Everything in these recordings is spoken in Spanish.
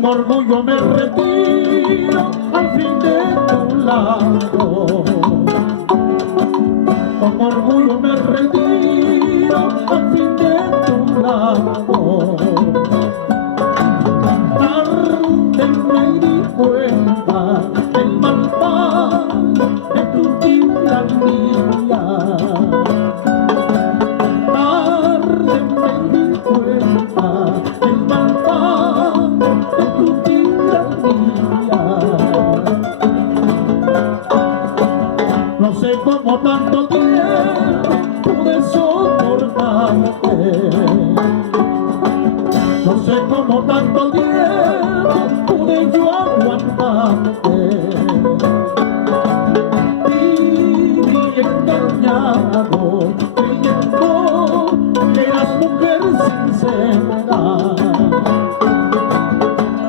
Con orgullo me retiro al fin de tu lado. Con orgullo me retiro al fin de tu lado. Tarde me di cuenta del malvado de tu tiranía. Tarde me di cuenta del malvado de tu tiranía. No sé cómo tanto tiempo pude soportarte. No sé cómo tanto tiempo pude yo aguantarte. Viví engañado, creyendo que eras mujer sincera.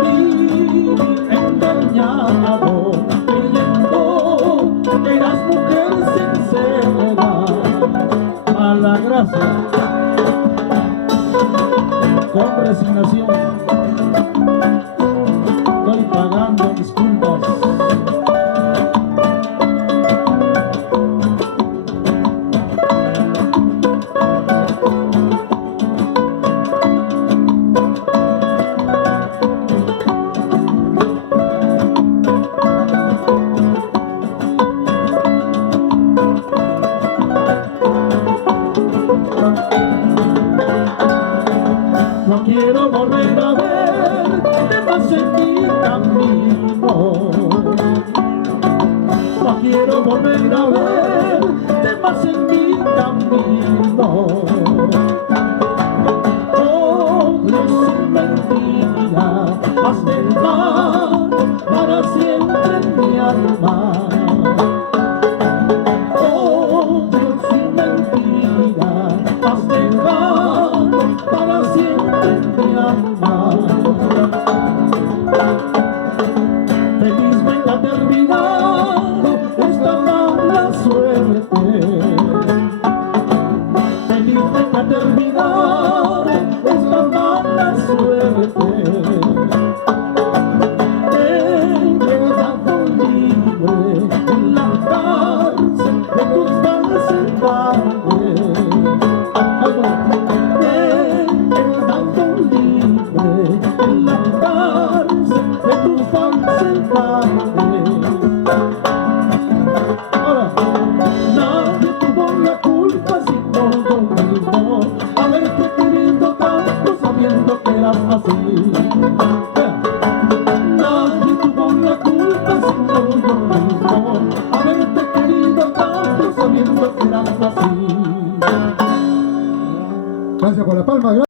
Viví engañado, creyendo que eras mujer sincera. Mala gracia, con resignación estoy pagando mis culpas. No quiero volver a verte más en mi camino. No quiero volver a verte más en mi camino. Todo es mentira, has dejado para siempre en mi alma. Todo es mentira, has dejado para siempre en mi alma. Feliz venga terminado esta mala suerte. Feliz venga terminado esta mala suerte. He quedado libre en la cárcel de tus falsedades. En la cárcel de tus falsedades. Ahora, nadie tuvo la culpa sino yo mismo, haberte querido tanto sabiendo que eras así. Nadie tuvo la culpa sino yo mismo, haberte querido tanto sabiendo que eras así. Gracias por la palma.